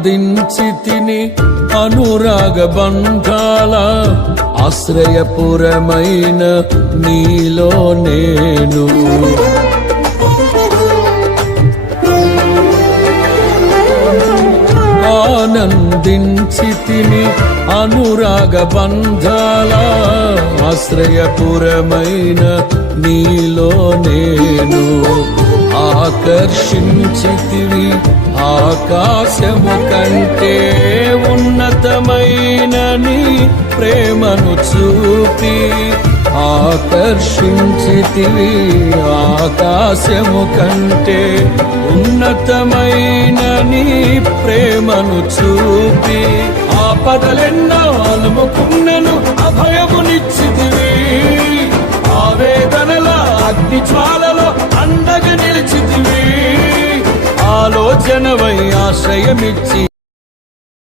ఆనందించితిని అనురాగ బంధాల ఆశ్రయపురమైన నీలో నేను. ఆనందించితిని అనురాగ బంధాల ఆశ్రయపురమైన నీలో నేను. ఆకర్షించితివి ఆకాశము కంటే ఉన్నతమైన నీ ప్రేమను చూపి. ఆకర్షించితివి ఆకాశము కంటే ఉన్నతమైన నీ ప్రేమను చూపి. ఆపదలెన్నో అలుముకున్నను అభయమునిచ్చితివి. ఆవేదనల అగ్ని జ్వాలలో అండగా నిలిచితివి. ఆలోచనవై ఆశ్రయమిచ్చి